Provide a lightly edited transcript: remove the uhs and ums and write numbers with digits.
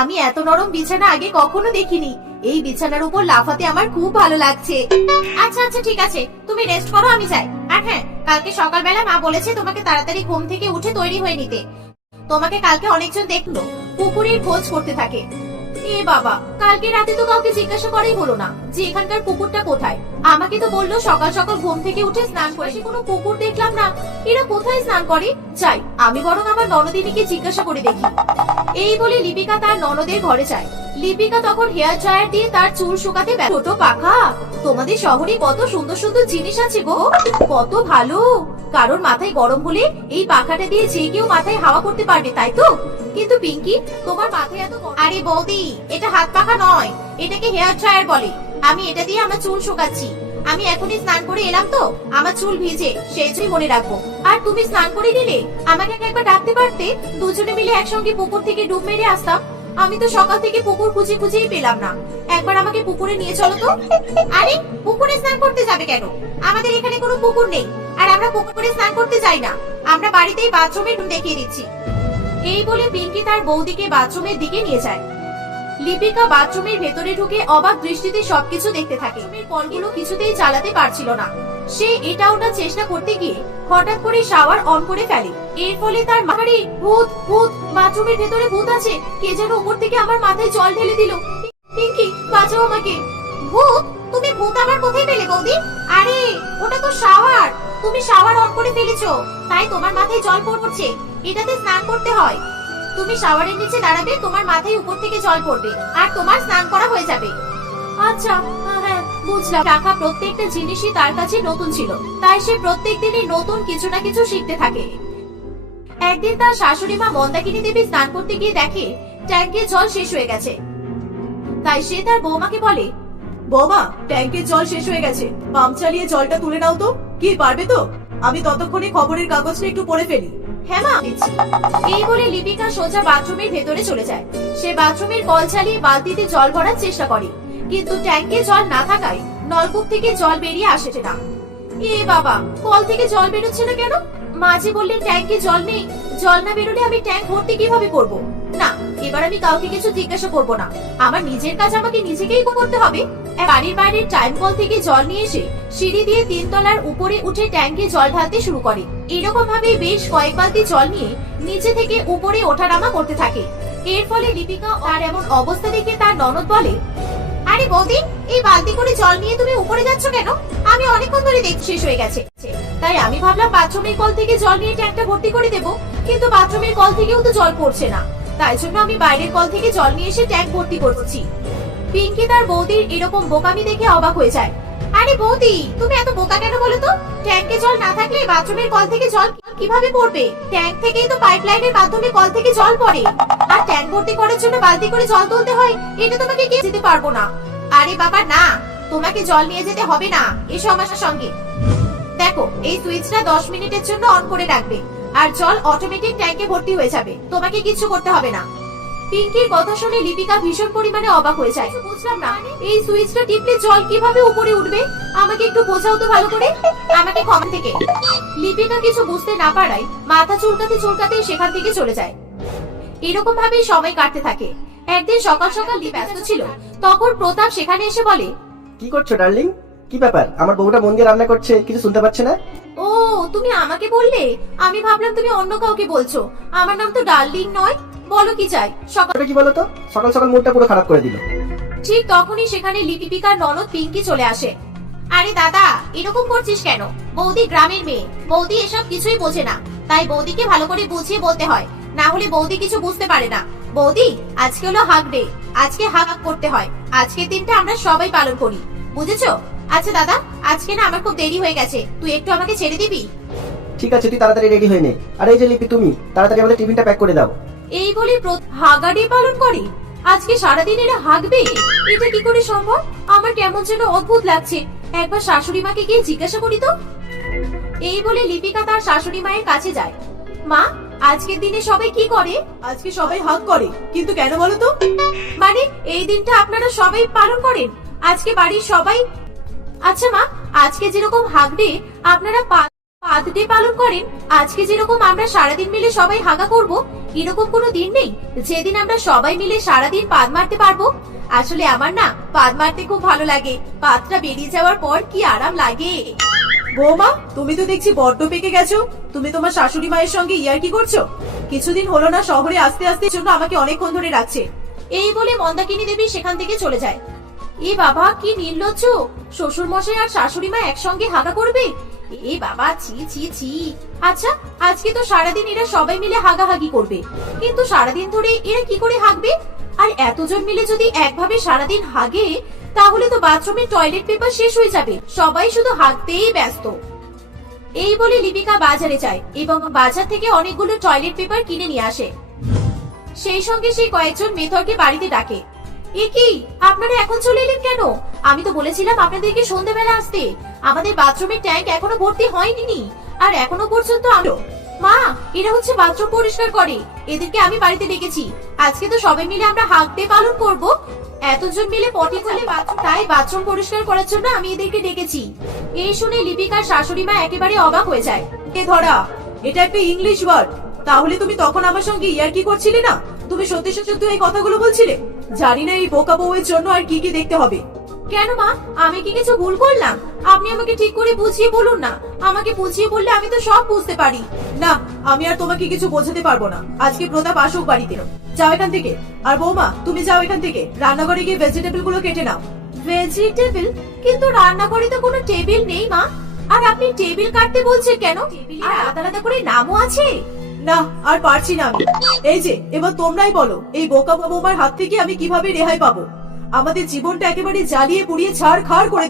আমি এত নরম বিছানা আগে কখনো দেখিনি। এই বিছানার উপর লাফাতে আমার খুব ভালো লাগছে। আচ্ছা আচ্ছা ঠিক আছে, তুমি রেস্ট করো, আমি যাই। আর হ্যাঁ, কালকে সকালবেলা মা বলেছে তোমাকে তাড়াতাড়ি ঘুম থেকে উঠে তৈরি হয়ে নিতে। তোমাকে কালকে অনেকজন দেখলো পুকুরের খোঁজ করতে থাকে। এ বাবা, কালকে রাতে তো কাউকে জিজ্ঞাসা করেই হলো না যে এখানকার পুকুরটা কোথায়। আমাকে তো বললো সকাল সকাল ঘুম থেকে উঠে স্নান করে, সে কোনো পুকুর দেখলাম না। এরা কোথায় স্নান করে? যাই, আমি বরং আমার ননদিনীকে জিজ্ঞাসা করে দেখি। এই বলে লিপিকা তার ননদের ঘরে যায়। লিপিকা তখন হেয়ার ড্রায়ার দিয়ে তার চুল শুকাতে ছোট পাখা, তোমাদের শহরে কত সুন্দর সুন্দর জিনিস আছে গো, কত ভালো। কারোর মাথায় গরম হলে এই পাখাটা দিয়ে যে কেউ মাথায় হাওয়া করতে পারবে, তাই তো? কিন্তু পিঙ্কি, তোমার মাথায় এত আরে বৌদি, এটা হাত পাখা নয়, এটাকে হেয়ার ড্রায়ার বলে। আমি এটা দিয়ে আমার চুল শুকাচ্ছি। আমি এখনই স্নান করে এলাম তো, আমার চুল ভিজে, সেই মনে রাখবো। আর তুমি স্নান করে নিলে আমাকে একবার ডাকতে পারতে, দুজনে মিলে একসঙ্গে পুকুর থেকে ডুব মেরে আসতাম। আমি তো সকাল থেকে পুকুর খুঁজে খুঁজেই পেলাম না, একবার আমাকে পুকুরে নিয়ে চলো তো। আরে পুকুরে স্নান করতে যাবে কেন? আমাদের এখানে কোনো পুকুর নেই, আর আমরা পুকুরে স্নান করতে যাই না। আমরা বাড়িতেই বাথরুমের দেখিয়ে দিচ্ছি। এই বলে পিঙ্কি তার বৌদিকে বাথরুমের দিকে নিয়ে যায়। লিপিকা বাথরুমের ভেতরে ঢুকে অবাক দৃষ্টিতে সবকিছু দেখতে থাকে। কলগুলো কিছুতেই চালাতে পারছিল না। সে এটা ওটা চেষ্টা করতে গিয়ে হঠাৎ করে শাওয়ার অন করে ফেলে। এর ফলে তার মাথায় ভূত ভূত, বাথরুমের ভেতরে ভূত আছে, কে যেন উপর থেকে আমার মাথায় জল ঢেলে দিল। পিঙ্কি, বাঁচাও আমাকে। ভূত? তুমি ভূত আবার কোথায় পেলে বৌদি? আরে ওটা তো শাওয়ার, তুমি শাওয়ার অন করে ফেলেছো, তাই তোমার মাথায় জল পড়ছে। এটাতে স্নান করতে হয়। তুমি শাওয়ারের নিচে দাঁড়াবে, তোমার মাথায় উপর থেকে জল পড়বে, আর তোমার স্নান করা হয়ে যাবে। আচ্ছা হ্যাঁ বুঝলাম। রাখা প্রত্যেকটা জিনিসই তার কাছে নতুন ছিল, তাই সে প্রত্যেক দিনই নতুন কিছু না কিছু শিখতে থাকে। একদিন তার শাশুড়ি মা মন্দাকিনী দেবী স্নান করতে গিয়ে দেখে ট্যাঙ্কে জল শেষ হয়ে গেছে। তাই সে তার বৌমাকে বলে, বৌমা, ট্যাঙ্কের জল শেষ হয়ে গেছে, পাম্প চালিয়ে জলটা তুলে নাও তো। কি পারবে তো? আমি ততক্ষণে খবরের কাগজটা একটু পড়ে ফেলি। হ্যাঁ মা, দিচ্ছি। এই বলে লিপিকা সোজা বাথরুমের ভেতরে চলে যায়। সে বাথরুমের কল চালিয়ে বালতিতে জল ভরার চেষ্টা করে, কিন্তু ট্যাঙ্কে জল না থাকায় নলকূপ থেকে জল বেরিয়ে আসে না। এ বাবা, কল থেকে জল বেরোচ্ছে না কেন? মাঝে বললেন ট্যাঙ্কে জল নেই, জল না বেরোলে আমি ট্যাঙ্ক ভর্তি কিভাবে করব? না, এবার আমি কাউকে কিছু জিজ্ঞাসা করব না, আমার নিজের কাজ আমাকে নিজেকেই করতে হবে। বাড়ির বাইরের টাইম কল থেকে জল নিয়ে এসে সিঁড়ি দিয়ে 3 তলার উপরে উঠে ট্যাঙ্কে জল ঢালতে শুরু করে। এরকম ভাবে বেশ কয়েক বালতি জল নিয়ে নিচে থেকে উপরে ওঠানামা করতে থাকে। এর ফলে লিপিকা আর এমন অবস্থা দেখে তার ননদ বলে, আরে বৌদি, এই বালতি করে জল নিয়ে তুমি উপরে যাচ্ছ কেন? আমি অনেকক্ষণ ধরে দেখছি শেষ হয়ে গেছে, তাই আমি ভাবলাম বাথরুমের কল থেকে জল নিয়ে ট্যাঙ্কটা ভর্তি করে দেবো, কিন্তু বাথরুমের কল থেকেও তো জল পড়ছে না, তাই জন্য আমি বাইরের কল থেকে জল নিয়ে এসে ট্যাঙ্ক ভর্তি করছি। পিঙ্কি তার বৌদির এরকম বোকামি দেখে অবাক হয়ে যায়। আরে বৌদি, তুমি এত বোকা কেন বলো তো? ট্যাঙ্কে জল না থাকলে বাথরুমের কল থেকে জল কিভাবে পড়বে? ট্যাঙ্ক থেকেই তো পাইপলাইনের মাধ্যমে কল থেকে জল পড়ে, আর ট্যাঙ্ক ভর্তি করার জন্য বালতি করে জল তুলতে হয়, এটা তোমাকে কে যেতে পারবো না। আরে বাবা না, তোমাকে জল নিয়ে যেতে হবে না, এসো আমার সঙ্গে। দেখো, এই সুইচটা 10 মিনিটের জন্য অন করে রাখবে, আর জল অটোমেটিক ট্যাঙ্কে ভর্তি হয়ে যাবে, তোমাকে কিছু করতে হবে না। পিঙ্কির কথা শুনে লিপিকা ভীষণ পরিমাণে অবাক হয়ে যায়। বুঝলাম না, এই সুইচটা টিপলে জল কিভাবে উপরে উঠবে? আমাকে একটু বোঝাও তো ভালো করে। আমাকে ক্ষমা থেকে। লিপিকা কিছু বুঝতে না পারায় মাথা চুলকাতে চুলকাতে সেখান থেকে চলে যায়। এরকম ভাবেই সময় কাটতে থাকে। একদিন সকাল সকাল ব্যস্ত ছিল, তখন প্রতাপ সেখানে এসে বলে, কি করছো ডার্লিং? কি ব্যাপার? আমার বউটা মন দিয়ে রান্না করছে, কিছু শুনতে পাচ্ছে না? ও, তুমি আমাকে বললে? আমি ভাবলাম তুমি অন্য কাউকে বলছো। আমার নাম তো ডার্লিং নয়। বলো কি চাই? সকালটা কি বলো তো? সকাল সকাল মুডটা পুরো খারাপ করে দিল। ঠিক তখনই সেখানে লিপিকার ননদ পিঙ্কি চলে আসে। আরে দাদা, এরকম করছিস কেন? বৌদি গ্রামের মেয়ে, বৌদি এসব কিছুই বোঝে না, তাই বৌদিকে ভালো করে বুঝিয়ে বলতে হয়, না হলে বৌদি কিছু বুঝতে পারে না। বৌদি, আজকে হলো হাগ ডে, আজকে হাগ করতে হয়, আজকের দিনটা আমরা সবাই পালন করি, বুঝেছো? আচ্ছা দাদা, আজকে না আমার খুব দেরি হয়ে গেছে, তুই একটু আমাকে ছেড়ে দিবি? ঠিক আছে, তুই তাড়াতাড়ি রেডি হয়ে নে। আর এই যে লিপি, তুমি তাড়াতাড়ি আমাদের টিফিনটা প্যাক করে দাও। এই বলে হাগা ডে পালন করে? আজকে সারাদিন এরা হাগবে? এটা কি করে সম্ভব? আমার কেমন যেন অদ্ভুত লাগছে, একবার শাশুড়ি মাকে গিয়ে জিজ্ঞাসা করি তো। এই বলে লিপিকা তার শাশুড়ি মায়ের কাছে যায়। মা, আজকের দিনে সবাই কি করে? আজকে সবাই হাগ করে, কিন্তু কেন বলো তো? মানে এই দিনটা আপনারা সবাই পালন করেন? আজকে বাড়ির সবাই? আচ্ছা মা, আজকে যেরকম হাগ ডে আপনারা পাত ডে পালন করেন, আজকে যেরকম আমরা সারাদিন মিলে সবাই হাগা করব, এরকম কোনো দিন নেই যেদিন আমরা সবাই মিলে সারাদিন পাদ মারতে পারবো? আসলে আমার না পাদ মারতে খুব ভালো লাগে। পাদটা বেরিয়ে যাওয়ার পর কি আরাম লাগে। বৌমা, তুমি তো দেখছি বড্ড পেকে গেছো। তুমি তোমার শাশুড়ি মায়ের সঙ্গে ইয়ার্কি করছো? কিছুদিন হলো না শহরে আসতে আসতে জন্য আমাকে অনেকক্ষণ ধরে রাখছে। এই বলে মন্দাকিনী দেবী সেখান থেকে চলে যায়। এ বাবা, কি নির্লজ্জ! শ্বশুর মশাই আর শাশুড়ি মা একসঙ্গে হাগা করবে? এ বাবা, ছি ছি ছি। আচ্ছা, আজকে তো সারাদিন এরা সবাই মিলে হাগাহাগি করবে, কিন্তু সারাদিন ধরে এরা কি করে হাগবে? আর এতজন মিলে যদি একভাবে সারাদিন হাগে, তাহলে তো বাথরুমের টয়লেট পেপার শেষ হয়ে যাবে। সবাই শুধু হাগতেই ব্যস্ত। এই বলে লিপিকা বাজারে যায় এবং বাজার থেকে অনেকগুলো টয়লেট পেপার কিনে নিয়ে আসে। সেই সঙ্গে সেই কয়েকজন মেথরকে বাড়িতে ডাকে। এ কি, আপনারা এখন চলে এলেন কেন? আমি তো বলেছিলাম আপনাদেরকে সন্ধ্যাবেলা আসতে। আমাদের বাথরুমের ট্যাঙ্ক এখনো ভর্তি হয়নি, আর এখনো পর্যন্ত মা, এরা হচ্ছে বাথরুম পরিষ্কার করে। এদেরকে আমি বাড়িতে ডেকেছি। আজকে তো সবাই মিলে আমরা হাগ ডে পালন করব। এতজন মিলে পটি খুলে তাই বাথরুম পরিষ্কার করার জন্য আমি এদেরকে ডেকেছি। এই শুনে লিপিকার শাশুড়ি মা একেবারে অবাক হয়ে যায়। এ ধরা, এটা একটা ইংলিশ ওয়ার্ড। তাহলে তুমি তখন আমার সঙ্গে ইয়ার্কি করছিলে না? তুমি সত্যি সত্যি এই কথাগুলো বলছিলে? জানি না এই বোকা বউয়ের জন্য আর কি কি দেখতে হবে। কেন মা, আমি কি কিছু ভুল করলাম? আপনি আমাকে ঠিক করে বুঝিয়ে বলুন না। আমাকে বুঝিয়ে বললে আমি তো সব বুঝতে পারি। না, আমি আর তোমাকে কিছু বোঝাতে পারবো না। আজকে প্রতাপ আসুক বাড়িতে। যাও এখান থেকে। আর বৌমা, তুমি যাও এখান থেকে, রান্নাঘরে গিয়ে ভেজিটেবল গুলো কেটে নাও। ভেজিটেবল? কিন্তু রান্নাঘরে তো কোনো টেবিল নেই মা। আর আপনি টেবিল কাটতে বলছেন কেন? আর আলাদা আলাদা করে নামও আছে। না, আর পারছি না আমি। এই যে, এবার তোমরাই বলো, এই বোকা বৌমার হাত থেকে আমি কিভাবে রেহাই পাবো? আমাদের জীবনটা একেবারে জ্বালিয়ে পুড়িয়ে ছাড়খাড় করে